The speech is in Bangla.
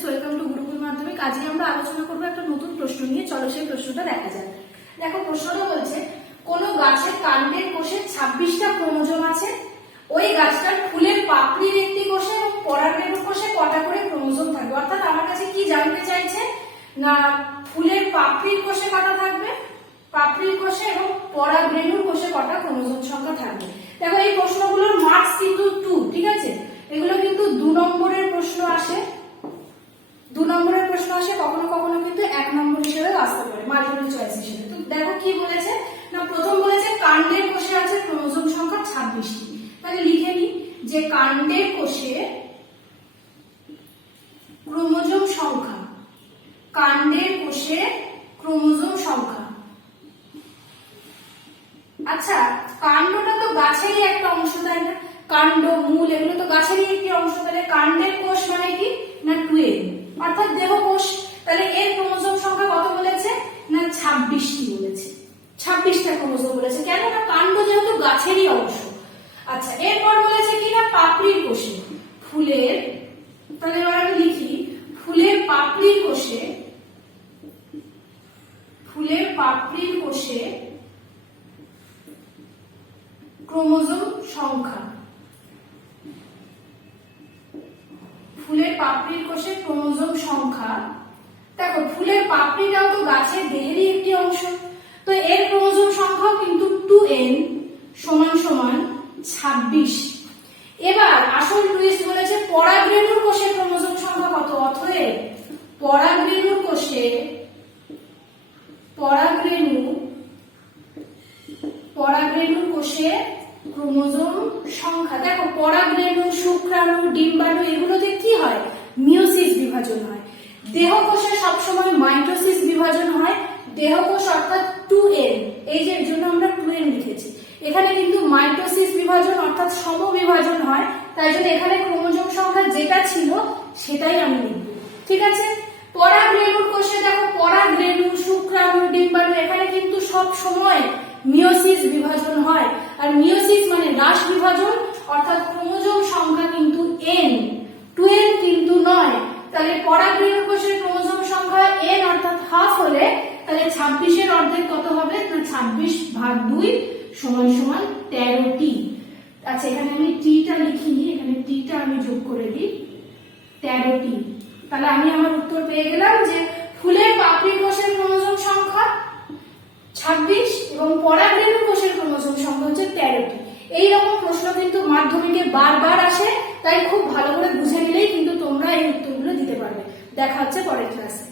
স্টুডেন্টস ওয়েলকাম টু গুরুকুল মাধ্যমিক আজকে আমরা আলোচনা করব একটা নতুন প্রশ্ন নিয়ে। চলো সেই প্রশ্নটা দেখা যাক। দেখো, প্রশ্নটা বলছে, কোন গাছের কাণ্ডের কোষে ছাব্বিশটা ক্রোমোজোম আছে। ওই গাছটার ফুলের পাপড়ির একটি কোষে এবং পরাগরেণুর কোষে কটা করে ক্রোমোজোম থাকবে? অর্থাৎ আমার কাছে কি জানতে চাইছে? না, ফুলের পাপড়ির কোষে কটা থাকবে? পাপড়ির কোষে এবং পরাগরেণুর কোষে কটা ক্রোমোজোম সংখ্যা থাকবে? দেখো, এই প্রশ্নগুলোর মার্কস কিন্তু টু ঠিক আছে? এগুলো কিন্তু দু নম্বরের প্রশ্ন আসে দু নম্বরের প্রশ্ন আসে, কখনো কখনো কিন্তু এক নম্বর হিসেবে আসতে পারে মাল্টিপল চয়েস হিসেবে। তো দেখো কি বলেছে? না, প্রথম বলেছে, কাণ্ডের কোষে আছে ক্রোমোজোম সংখ্যা ছাব্বিশটি। তাহলে লিখে নি যে কাণ্ডের কোষে ক্রোমোজোম সংখ্যা, কাণ্ডের কোষে ক্রোমোজোম সংখ্যা। আচ্ছা কাণ্ডটা তো গাছেরই একটা অংশ, তাই না? কাণ্ড, মূল, এগুলো তো গাছেরই একটি অংশ। তাহলে কাণ্ডের কোষ মানে কি? না টুয়েলভ অর্থাৎ দেহ কোষ। তাহলে এর ক্রোমোজোম সংখ্যা কত বলেছে? না ছাব্বিশটি বলেছে। ছাব্বিশটা ক্রোমোজোম বলেছে। কেন না কাণ্ড যেহেতু গাছেরই অংশ। আচ্ছা এরপর বলেছে কি না? পাপড়ির কোষে। ফুলের, তাহলে এবার আমি লিখি, ফুলের পাপড়ির কোষে, ফুলের পাপড়ির কোষে ক্রোমোজোম সংখ্যা। ফুলের পাপড়ির কোষে ক্রোমোজোম সংখ্যা। দেখো, ফুলের পাপড়িটাও তো গাছের দেহেরই একটি অংশ। তো এর ক্রোমোজোম সংখ্যাও কিন্তু টু এন সমান সমান ছাব্বিশ। এবার আসল টুইস্ট বলেছে পরাগরেণুর কোষে ক্রোমোজোম সংখ্যা কত? অথয়ে পরাগরেণুর কোষে পরাগরেণু পরাগরেণুর কোষে ক্রোমোজোম সংখ্যা। দেখো, পরাগরেণু, শুক্রাণু, ডিম্বাণু এগুলোতে কি হয়? মিওসিস বিভাজন হয়। দেহকোষে সবসময় মাইটোসিস বিভাজন হয়। দেহকোষ অর্থাৎ টু এন, এই যে জন্য আমরা টু এন লিখেছি। এখানে কিন্তু মাইটোসিস বিভাজন অর্থাৎ সম বিভাজন হয়। তাই জন্য এখানে ক্রোমোজোম সংখ্যা যেটা ছিল, সেটাই আমি লিখব। ঠিক আছে? পরাগরেণুর কোষে দেখো, পরাগরেণু, শুক্রাণু, ডিম্বাণু, এখানে কিন্তু সব সময় মিওসিস মানে হ্রাস বিভাজন, অর্থাৎ ক্রোমোজোম সংখ্যা কিন্তু এন টু এন কিন্তু নয়। তাহলে পরাগরেণু কোষের ক্রোমোজোম সংখ্যা এন অর্থাৎ হাফ হলে তাহলে ছাব্বিশের অর্ধেক কত হবে? না ছাব্বিশ ভাগ দুই সমান সমান তেরোটি। আচ্ছা এখানে আমি টিটা লিখিনি, এখানে টিটা আমি যোগ করে দিই। তেরোটি। তাহলে আমি আমার উত্তর পেয়ে গেলাম যে ফুলের পাপড়ি কোষের ক্রোমোজোম সংখ্যা ছাব্বিশ এবং পরাগরেণু কোষের ক্রোমোজোম সংখ্যা হচ্ছে তেরোটি। এইরকম প্রশ্ন কিন্তু মাধ্যমিকে বারবার আসে, তাই খুব ভালো করে বুঝে নিলেই কিন্তু তোমরা এই উত্তরগুলো দিতে পারবে। দেখা হচ্ছে পরের ক্লাসে